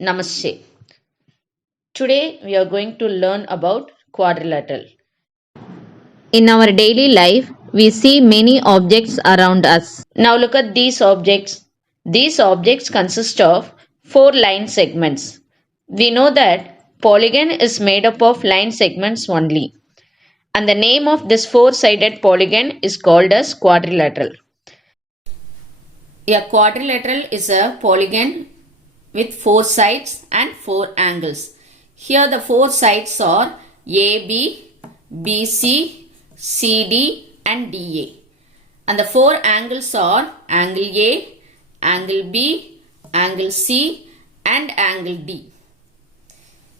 Namaste. Today we are going to learn about quadrilateral. In our daily life, we see many objects around us. Now look at these objects. These objects consist of four line segments. We know that polygon is made up of line segments only. And the name of this four-sided polygon is called as quadrilateral. A quadrilateral is a polygon with four sides and four angles. Here the four sides are AB, BC, CD and DA. And the four angles are angle A, angle B, angle C and angle D.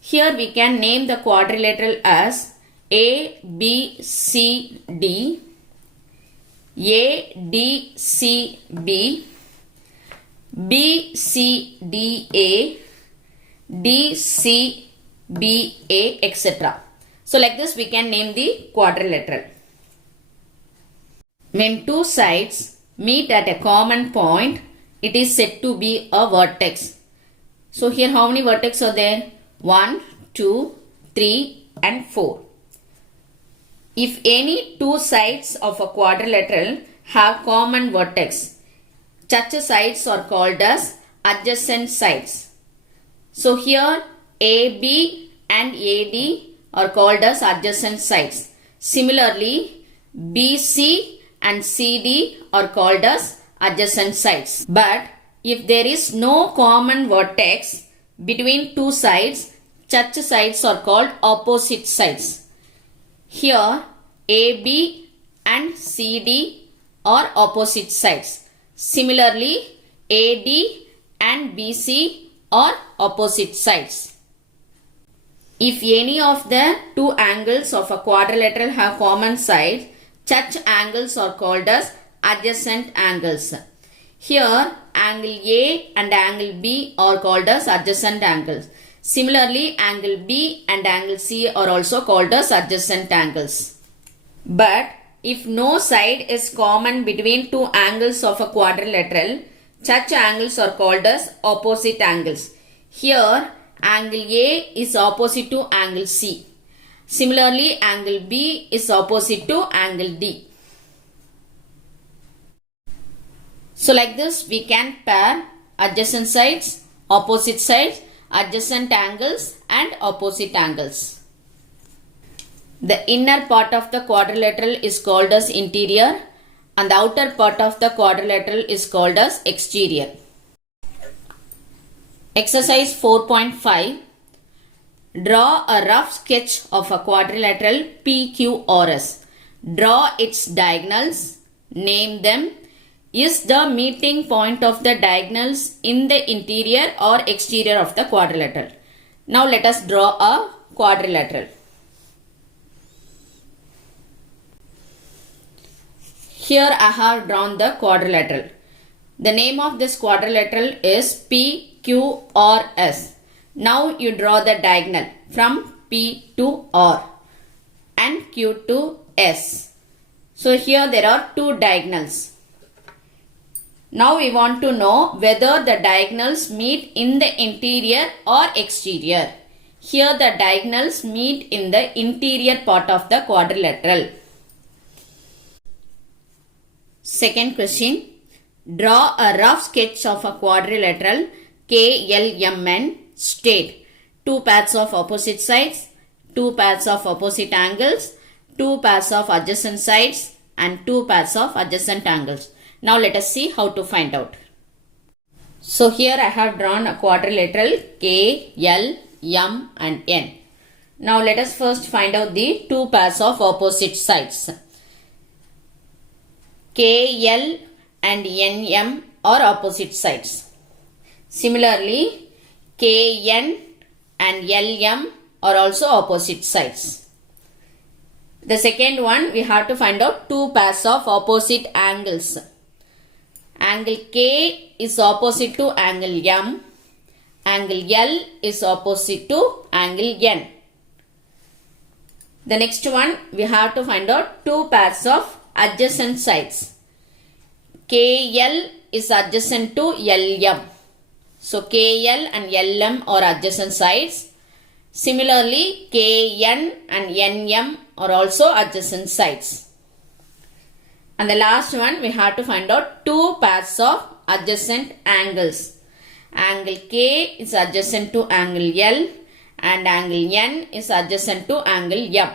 Here we can name the quadrilateral as A, B, C, D, A, D, C, B, B, C, D, A, D, C, B, A, etc. So like this we can name the quadrilateral. When two sides meet at a common point, it is said to be a vertex. So here how many vertices are there? 1, 2, 3 and 4. If any two sides of a quadrilateral have common vertex, such sides are called as adjacent sides. So here AB and AD are called as adjacent sides. Similarly, BC and CD are called as adjacent sides. But if there is no common vertex between two sides, such sides are called opposite sides. Here AB and CD are opposite sides. Similarly, AD and BC are opposite sides. If any of the two angles of a quadrilateral have common sides, such angles are called as adjacent angles. Here, angle A and angle B are called as adjacent angles. Similarly, angle B and angle C are also called as adjacent angles. But if no side is common between two angles of a quadrilateral, such angles are called as opposite angles. Here, angle A is opposite to angle C. Similarly, angle B is opposite to angle D. So like this, we can pair adjacent sides, opposite sides, adjacent angles and opposite angles. The inner part of the quadrilateral is called as interior and the outer part of the quadrilateral is called as exterior. Exercise 4.5. Draw a rough sketch of a quadrilateral PQRS. Draw its diagonals. Name them. Is the meeting point of the diagonals in the interior or exterior of the quadrilateral? Now let us draw a quadrilateral. Here I have drawn the quadrilateral. The name of this quadrilateral is PQRS. Now you draw the diagonal from P to R and Q to S. So here there are two diagonals. Now we want to know whether the diagonals meet in the interior or exterior. Here the diagonals meet in the interior part of the quadrilateral. Second question. Draw a rough sketch of a quadrilateral KLMN. State two pairs of opposite sides, two pairs of opposite angles, two pairs of adjacent sides and two pairs of adjacent angles. Now let us see how to find out. So here I have drawn a quadrilateral K, L, M and N. Now let us first find out the two pairs of opposite sides. KL and NM are opposite sides. Similarly, KN and LM are also opposite sides. The second one, we have to find out two pairs of opposite angles. Angle K is opposite to angle M. Angle L is opposite to angle N. The next one, we have to find out two pairs of adjacent sides. KL is adjacent to LM. So KL and LM are adjacent sides. Similarly, KN and NM are also adjacent sides. And the last one, we have to find out two pairs of adjacent angles. Angle K is adjacent to angle L and angle N is adjacent to angle M.